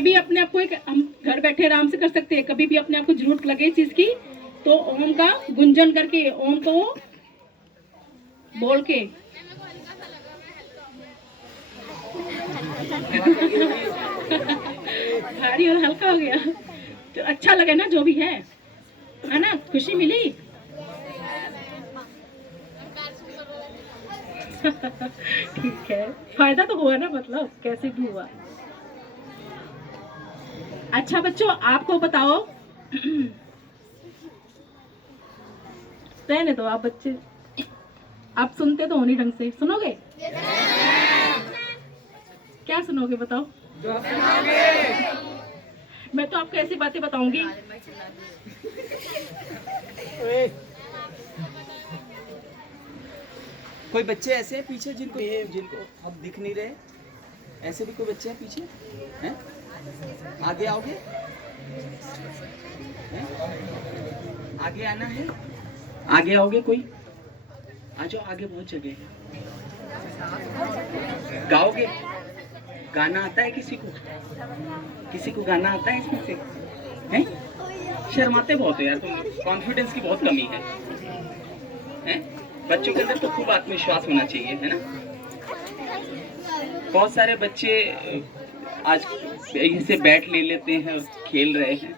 ये भी अपने आप को एक हम घर बैठे आराम से कर सकते हैं। कभी भी अपने आप को जरूरत लगे इस चीज की तो ओम का गुंजन करके ओम को बोल के भारी और हल्का हो गया तो अच्छा लगे ना, जो भी है ना, खुशी मिली। ठीक है, फायदा तो हुआ ना, मतलब कैसे भी हुआ। अच्छा बच्चों, आपको बताओ रहने दो आप बच्चे, आप सुनते तो हो नहीं ढंग से, सुनोगे? क्या सुनोगे बताओ? मैं तो आपको ऐसी बातें बताऊंगी। कोई बच्चे ऐसे हैं पीछे जिनको अब दिख नहीं रहे? ऐसे भी कोई बच्चे हैं पीछे हैं? आगे आओगे? हैं? आगे आना है? आगे आओगे कोई? आ जाओ, आगे बहुत जगह है। गाओगे? गाना आता है किसी को? किसी को गाना आता है इसमें से? हैं? शर्माते बहुत हो यार तुम, कॉन्फिडेंस की बहुत कमी है। हैं? बच्चों के अंदर तो खूब आत्मविश्वास होना चाहिए, है ना? बहुत सारे बच्चे आज ऐसे बैट ले लेते हैं और खेल रहे हैं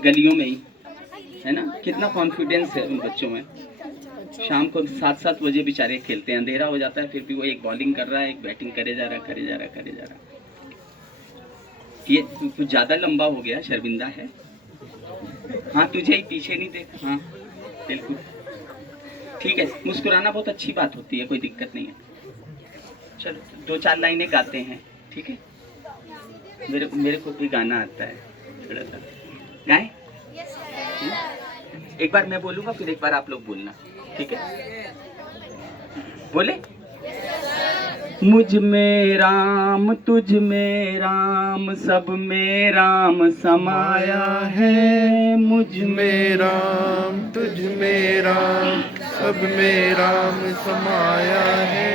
गलियों में ही, है ना? कितना कॉन्फिडेंस है उन बच्चों में। शाम को 7-7 बजे बेचारे खेलते हैं, अंधेरा हो जाता है, फिर भी वो एक बॉलिंग कर रहा है, एक बैटिंग करे जा रहा है। ये कुछ ज्यादा लंबा हो गया, शर्मिंदा है। हाँ, तुझे ही पीछे नहीं देख। हाँ बिल्कुल ठीक है, मुस्कुराना बहुत अच्छी बात होती है, कोई दिक्कत नहीं है। चलो 2-4 लाइनें गाते हैं, ठीक है? मेरे को भी गाना आता है थोड़ा सा, गाएं? एक बार मैं बोलूंगा, फिर एक बार आप लोग बोलना, ठीक है? बोले? मुझ में राम तुझ में राम सब में राम समाया है। मुझ में राम तुझ में राम सब में राम समाया है।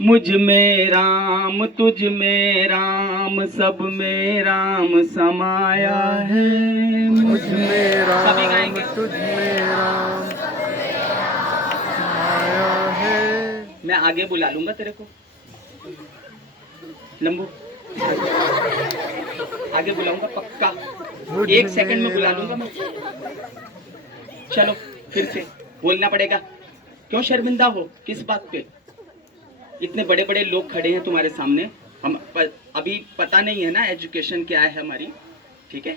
मुझ में राम तुझ में राम सब में राम समाया है। मुझ में सभी राम गाएंगे। तुझ में राम समाया है। मैं आगे बुला लूंगा तेरे को, लंबू आगे बुलाऊंगा पक्का, 1 सेकंड में बुला लूंगा मैं। चलो फिर से बोलना पड़ेगा। क्यों शर्मिंदा हो, किस बात पे? इतने बड़े बड़े लोग खड़े हैं तुम्हारे सामने, हम अभी पता नहीं है ना एजुकेशन क्या है हमारी, ठीक है?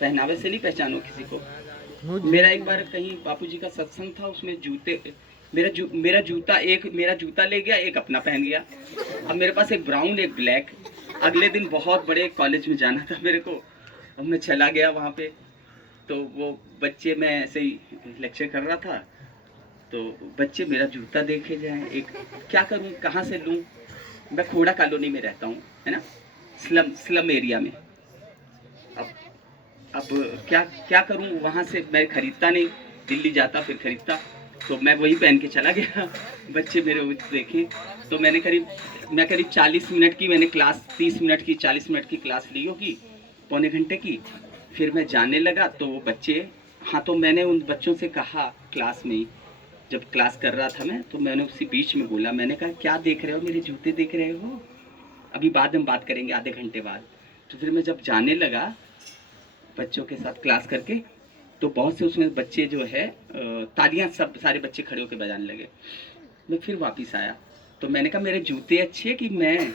पहनावे से नहीं पहचानो किसी को। मेरा एक बार कहीं बापूजी का सत्संग था, उसमें जूते मेरा जूता ले गया, एक अपना पहन गया। अब मेरे पास एक ब्राउन एक ब्लैक। अगले दिन बहुत बड़े कॉलेज में जाना था मेरे को, अब मैं चला गया वहाँ पे, तो वो बच्चे, मैं ऐसे ही लेक्चर कर रहा था, तो बच्चे मेरा जूता देखे जाएं, एक क्या करूं, कहाँ से लूं? मैं खोड़ा कॉलोनी में रहता हूं, है ना, स्लम एरिया में। अब क्या करूं, वहाँ से मैं खरीदता नहीं, दिल्ली जाता फिर खरीदता, तो मैं वही पहन के चला गया। बच्चे मेरे देखे, तो मैं करीब 40 मिनट की मैंने क्लास, 30 मिनट की 40 मिनट की क्लास ली होगी, पौने घंटे की। फिर मैं जाने लगा तो वो बच्चे, हाँ, तो मैंने उन बच्चों से कहा क्लास में ही, जब क्लास कर रहा था मैं, तो मैंने उसी बीच में बोला, मैंने कहा क्या देख रहे हो, मेरे जूते देख रहे हो? अभी बाद में बात करेंगे, आधे घंटे बाद। तो फिर मैं जब जाने लगा बच्चों के साथ क्लास करके, तो बहुत से उसमें बच्चे जो है तालियां, सब सारे बच्चे खड़े होकर बजाने लगे। मैं फिर वापस आया, तो मैंने कहा मेरे जूते अच्छे कि मैं,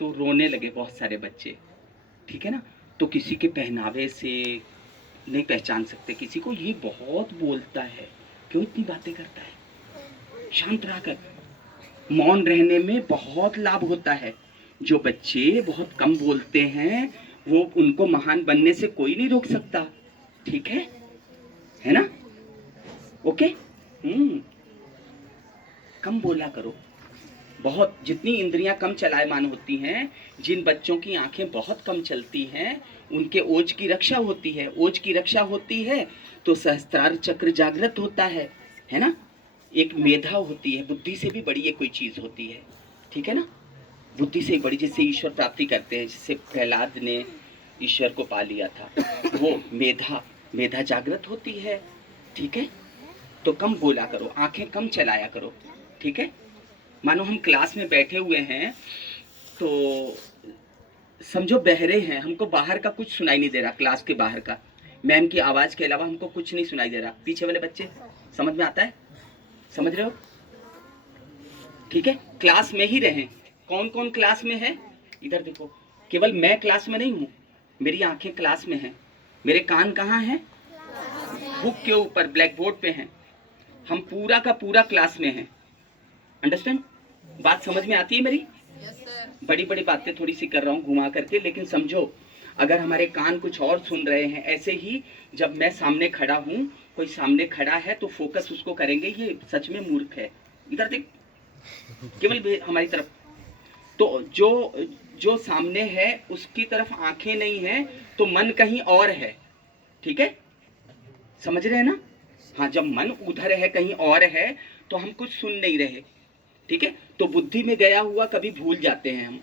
तो रोने लगे बहुत सारे बच्चे, ठीक है ना? तो किसी के पहनावे से नहीं पहचान सकते किसी को, ये बहुत बोलता है, क्यों इतनी बातें करता है? शांत रहकर, मौन रहने में बहुत लाभ होता है। जो बच्चे बहुत कम बोलते हैं, वो उनको महान बनने से कोई नहीं रोक सकता, ठीक है ना? ओके? कम बोला करो। बहुत, जितनी इंद्रियां कम चलायमान होती हैं, जिन बच्चों की आंखें बहुत कम चलती हैं, उनके ओज की रक्षा होती है। ओज की रक्षा होती है तो सहस्त्रार चक्र जागृत होता है ना? एक मेधा होती है, बुद्धि से भी बड़ी एक कोई चीज होती है, ठीक है ना? बुद्धि से बड़ी, जिससे ईश्वर प्राप्ति करते हैं, जिससे प्रहलाद ने ईश्वर को पा लिया था। वो मेधा जागृत होती है, ठीक है। तो कम बोला करो, आंखें कम चलाया करो, ठीक है। मानो हम क्लास में बैठे हुए हैं तो समझो बहरे हैं, हमको बाहर का कुछ सुनाई नहीं दे रहा, क्लास के बाहर का मैम की आवाज़ के अलावा हमको कुछ नहीं सुनाई दे रहा। पीछे वाले बच्चे समझ में आता है? समझ रहे हो? ठीक है, क्लास में ही रहें। कौन कौन क्लास में है? इधर देखो, केवल मैं क्लास में नहीं हूँ, मेरी आंखें क्लास में हैं, मेरे कान कहाँ हैं? बुक के ऊपर ब्लैक बोर्ड पे हैं। हम पूरा का पूरा क्लास में हैं। अंडरस्टैंड? बात समझ में आती है मेरी? बड़ी बड़ी बातें थोड़ी सी कर रहा हूँ घुमा करके, लेकिन समझो, अगर हमारे कान कुछ और सुन रहे हैं, ऐसे ही जब मैं सामने खड़ा हूँ, कोई सामने खड़ा है तो फोकस उसको करेंगे, ये सच में मूर्ख है। इधर देख, केवल हमारी तरफ। तो जो सामने है उसकी तरफ आंखें नहीं है तो मन कहीं और है, ठीक है, समझ रहे हैं ना? हाँ, जब मन उधर है, कहीं और है, तो हम कुछ सुन नहीं रहे, ठीक है। तो बुद्धि में गया हुआ कभी भूल जाते हैं हम,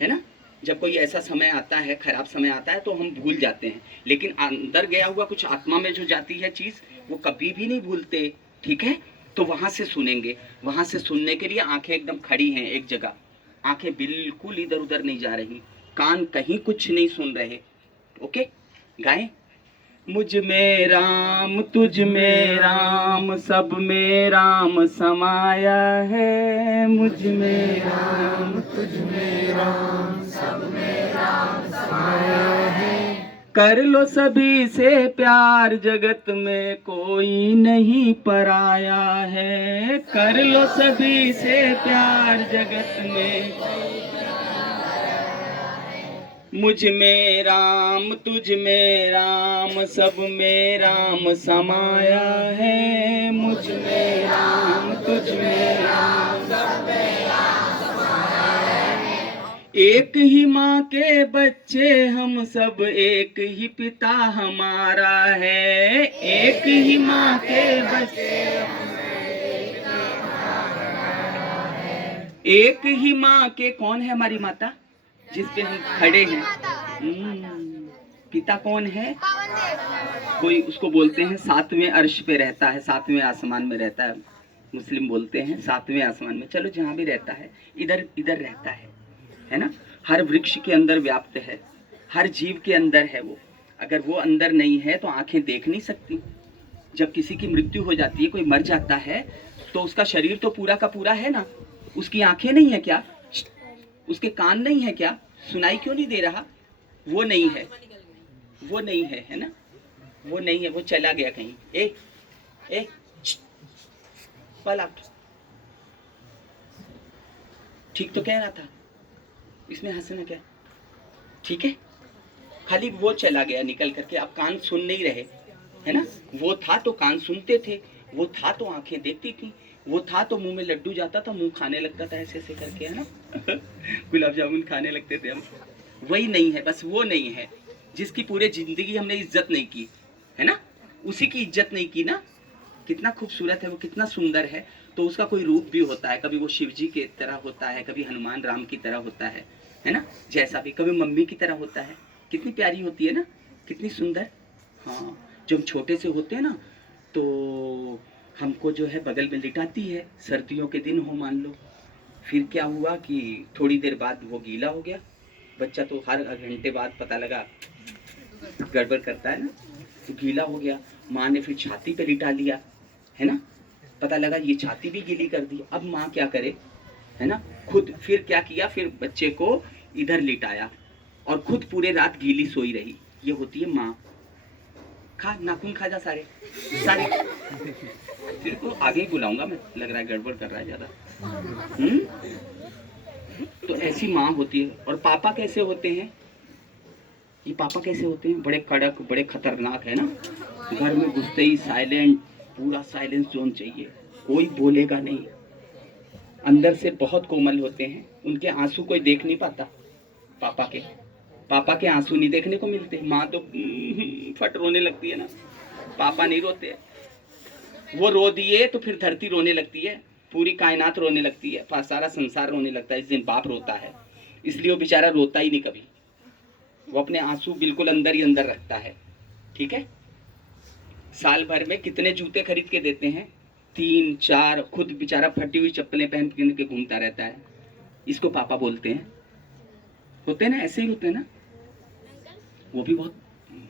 है ना। जब कोई ऐसा समय आता है, खराब समय आता है, तो हम भूल जाते हैं, लेकिन अंदर गया हुआ कुछ आत्मा में जो जाती है चीज, वो कभी भी नहीं भूलते, ठीक है। तो वहां से सुनेंगे, वहां से सुनने के लिए आंखें एकदम खड़ी हैं एक जगह, आंखें बिल्कुल इधर उधर नहीं जा रही, कान कहीं कुछ नहीं सुन रहे। ओके, गाएं। मुझ में राम तुझ में राम सब में राम समाया है, मुझ में राम तुझ में राम सब में राम समाया है। कर लो सभी से प्यार, जगत में कोई नहीं पराया है, कर लो सभी से प्यार, जगत में मुझ में राम तुझ में राम सब में राम समाया है, मुझ में राम तुझ में राम सब में राम समाया है। एक ही माँ के बच्चे हम सब, एक ही पिता हमारा है, एक ही माँ के बच्चे, एक ही माँ के। कौन है हमारी माता जिस पे हम खड़े हैं? पिता कौन है? कोई उसको बोलते हैं सातवें अर्श पे रहता है, सातवें आसमान में रहता है, मुस्लिम बोलते हैं सातवें आसमान में। चलो जहाँ भी रहता है, इधर इधर रहता है ना। हर वृक्ष के अंदर व्याप्त है, हर जीव के अंदर है वो। अगर वो अंदर नहीं है तो आंखें देख नहीं सकती। जब किसी की मृत्यु हो जाती है, कोई मर जाता है, तो उसका शरीर तो पूरा का पूरा है ना, उसकी आंखें नहीं है क्या? उसके कान नहीं है क्या? सुनाई क्यों नहीं दे रहा? वो नहीं है, वो नहीं है ना, वो नहीं है, वो चला गया कहीं। ए पलट, ठीक तो कह रहा था, इसमें हंसना क्या? ठीक है, खाली वो चला गया निकल करके। आप कान सुन नहीं रहे, है ना। वो था तो कान सुनते थे, वो था तो आंखें देखती थी, वो था तो मुंह में लड्डू जाता था, मुंह खाने लगता था ऐसे ऐसे करके, है ना। गुलाब जामुन खाने लगते थे हम। वही नहीं है, बस वो नहीं है जिसकी पूरे जिंदगी हमने इज्जत नहीं की, है ना। उसी की इज्जत नहीं की ना। कितना खूबसूरत है वो, कितना सुंदर है। तो उसका कोई रूप भी होता है, कभी वो शिव जी की तरह होता है, कभी हनुमान राम की तरह होता है ना, जैसा भी। कभी मम्मी की तरह होता है, कितनी प्यारी होती है ना, कितनी सुंदर। हाँ, जब हम छोटे से होते हैं ना, तो हमको जो है बगल में लिटाती है, सर्दियों के दिन हो मान लो। फिर क्या हुआ कि थोड़ी देर बाद वो गीला हो गया। बच्चा तो हर घंटे बाद पता लगा गड़बड़ करता है ना, तो गीला हो गया। माँ ने फिर छाती पे लिटा लिया, है ना। पता लगा ये छाती भी गीली कर दी। अब माँ क्या करे, है ना। खुद फिर क्या किया, फिर बच्चे को इधर लिटाया और खुद पूरे रात गीली सोई रही। ये होती है माँ। खा, नाखून खा जा सारे सारे। फिर को आगे ही बुलाऊंगा मैं, लग रहा है गड़बड़ कर रहा है ज्यादा। तो ऐसी माँ होती है। और पापा कैसे होते हैं? ये पापा कैसे होते हैं? बड़े कड़क, बड़े खतरनाक, है ना। घर में घुसते ही साइलेंट, पूरा साइलेंस जोन चाहिए, कोई बोलेगा नहीं। अंदर से बहुत कोमल होते हैं, उनके आंसू कोई देख नहीं पाता। पापा के आंसू नहीं देखने को मिलते। माँ तो फट रोने लगती है ना, पापा नहीं रोते। वो रो दिए तो फिर धरती रोने लगती है, पूरी कायनात रोने लगती है, सारा संसार रोने लगता है। इस दिन बाप रोता है, इसलिए वो बेचारा रोता ही नहीं कभी। वो अपने आंसू बिल्कुल अंदर ही अंदर रखता है, ठीक है। साल भर में कितने जूते खरीद के देते हैं, 3-4, खुद बेचारा फटी हुई चप्पलें पहन के घूमता रहता है। इसको पापा बोलते हैं। होते हैं ना, ऐसे ही होते हैं ना, वो भी बहुत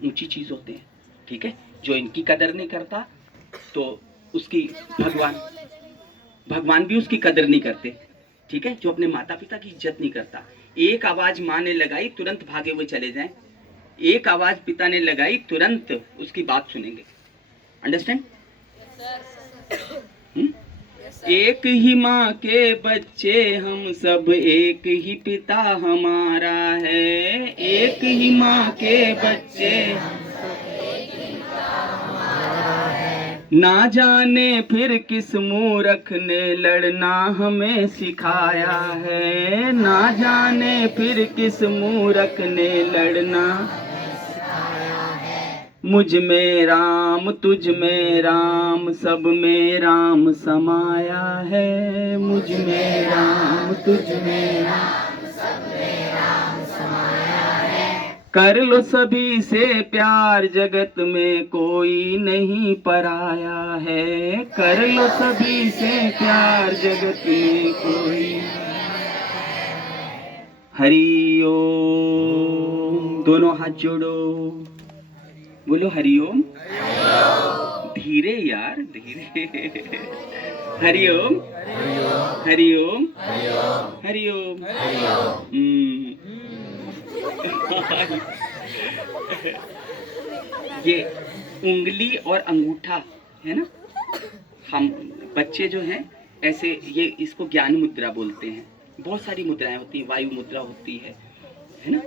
ऊंची चीज होते हैं, ठीक है। जो इनकी कदर नहीं करता तो उसकी भगवान भी उसकी कदर नहीं करते, ठीक है। जो अपने माता पिता की इज्जत नहीं करता, एक आवाज माँ ने लगाई तुरंत भागे हुए चले जाएं, एक आवाज पिता ने लगाई तुरंत उसकी बात सुनेंगे। अंडरस्टैंड? एक ही माँ के बच्चे हम सब, एक ही पिता हमारा है। एक ही माँ के बच्चे ना जाने फिर किस मूर्ख ने लड़ना हमें सिखाया है। ना जाने फिर किस मूर्ख ने लड़ना। मुझ में राम तुझ में राम, सब में राम समाया है। मुझ में राम तुझ में राम, सब में राम समाया है। कर लो सभी से प्यार, जगत में कोई नहीं पराया है। कर लो सभी से प्यार, जगत में कोई। हरि ओम। दोनों हाथ जोड़ो, बोलो हरिओम। धीरे यार, धीरे। हरिओम हरिओम हरिओम। ये उंगली और अंगूठा है ना, हम बच्चे जो हैं ऐसे, ये इसको ज्ञान मुद्रा बोलते हैं। बहुत सारी मुद्राएं होती हैं, वायु मुद्रा होती है ना,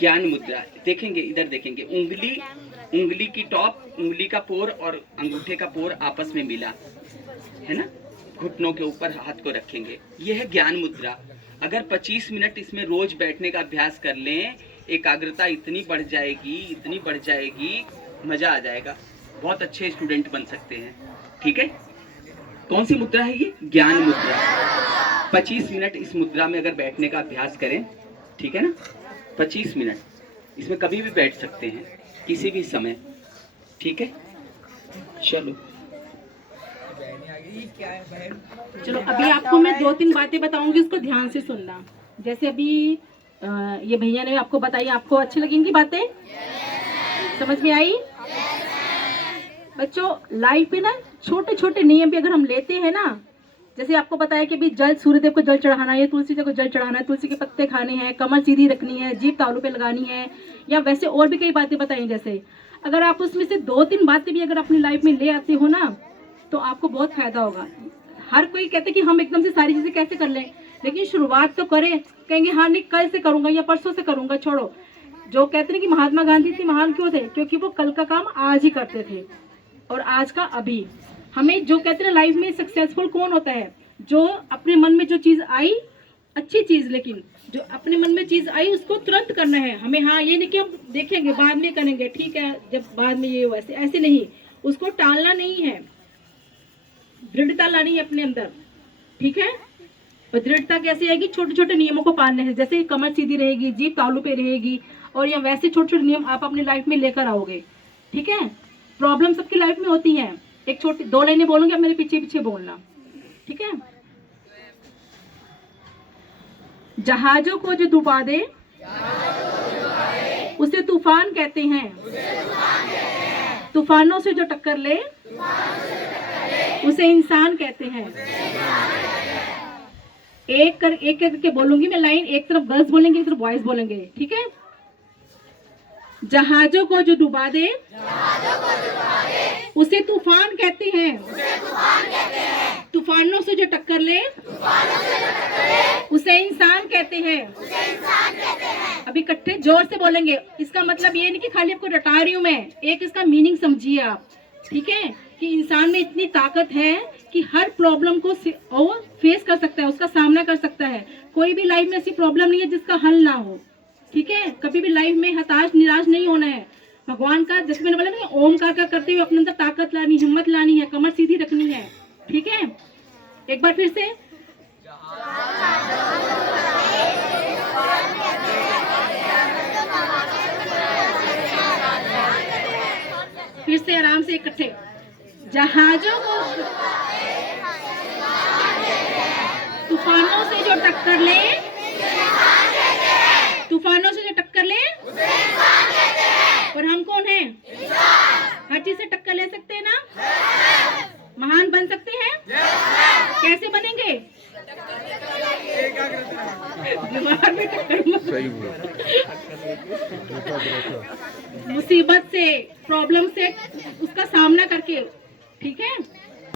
ज्ञान मुद्रा। देखेंगे, इधर देखेंगे, उंगली की टॉप, उंगली का पोर और अंगूठे का पोर आपस में मिला है ना, घुटनों के ऊपर हाथ को रखेंगे, ये है ज्ञान मुद्रा। अगर 25 मिनट इसमें रोज बैठने का अभ्यास कर लें, एकाग्रता इतनी बढ़ जाएगी, मजा आ जाएगा, बहुत अच्छे स्टूडेंट बन सकते हैं, ठीक है। कौन सी मुद्रा है ये? ज्ञान मुद्रा। 25 मिनट इस मुद्रा में अगर बैठने का अभ्यास करें, ठीक है ना, 25 मिनट इसमें कभी भी बैठ सकते हैं, किसी भी समय, ठीक है। चलो अभी आपको मैं 2-3 बातें बताऊंगी, उसको ध्यान से सुनना। जैसे अभी ये भैया ने आपको बताई, आपको अच्छी लगेंगी बातें? समझ में आई? बच्चों, लाइफ में ना छोटे छोटे नियम भी अगर हम लेते हैं ना, जैसे आपको बताया कि भी जल, सूर्यदेव को जल चढ़ाना है, तुलसी देव को जल चढ़ाना है, तुलसी के पत्ते खाने हैं, कमर सीधी रखनी है, जीभ तालू पे लगानी है, या वैसे और भी कई बातें बताई। जैसे अगर आप उसमें से 2-3 बातें भी अगर अपनी लाइफ में ले आते हो ना, तो आपको बहुत फायदा होगा। हर कोई कहते कि हम एकदम से सारी चीजें कैसे कर लें, लेकिन शुरुआत तो करें। कहेंगे हाँ नहीं, कल से करूंगा या परसों से करूंगा, छोड़ो। जो कहते हैं कि महात्मा गांधी इतने महान क्यों थे? क्योंकि वो कल का काम आज ही करते थे, और आज का अभी। हमें जो कहते हैं लाइफ में सक्सेसफुल कौन होता है? जो अपने मन में जो चीज आई, अच्छी चीज, लेकिन जो अपने मन में चीज आई उसको तुरंत करना है हमें। हाँ, ये नहीं कि हम देखेंगे बाद में करेंगे, ठीक है, जब बाद में ये वैसे, ऐसे नहीं, उसको टालना नहीं है, दृढ़ता लानी है अपने अंदर, ठीक है। और दृढ़ता कैसे आएगी? छोटे छोटे नियमों को पालने से। जैसे कमर सीधी रहेगी, जीभ तालू पे रहेगी, और या वैसे छोटे छोटे नियम आप अपनी लाइफ में लेकर आओगे, ठीक है। प्रॉब्लम सबकी लाइफ में होती है। एक छोटी 2 लाइनें बोलूंगी, आप मेरे पीछे पीछे बोलना, ठीक है। जहाजों को जो डुबा दे उसे तूफान कहते हैं। तूफानों से जो टक्कर ले उसे इंसान कहते हैं। एक करके बोलूंगी मैं लाइन, एक तरफ गर्ल्स बोलेंगे, एक तरफ बॉयज बोलेंगे, ठीक है। जहाजों को जो डुबा दे उसे तूफान कहते हैं। तूफानों से जो टक्कर ले उसे इंसान कहते हैं। अभी इकट्ठे जोर से बोलेंगे। इसका मतलब ये नहीं कि खाली आपको रटा रही हूं मैं, एक इसका मीनिंग समझिए आप, ठीक है, कि इंसान में इतनी ताकत है कि हर प्रॉब्लम को फेस कर सकता है, उसका सामना कर सकता है। कोई भी लाइफ में ऐसी प्रॉब्लम नहीं है जिसका हल ना हो, ठीक है। कभी भी लाइफ में हताश निराश नहीं होना है। भगवान का, जैसे मैंने बोला ना, ओमकार का करते हुए अपने अंदर ताकत लानी, हिम्मत लानी है, कमर सीधी रखनी है, ठीक है। एक बार फिर से, फिर से आराम से इकट्ठे। जहाजों को तूफानों से जो टक्कर ले, तूफानों से जो टक्कर ले, और हम कौन हैं? हर चीज से टक्कर ले सकते हैं ना? महान बन सकते हैं? कैसे बनेंगे? दिमाग में टक्कर सही बोला। मुसीबत से, प्रॉब्लम से उसका सामना करके, ठीक है?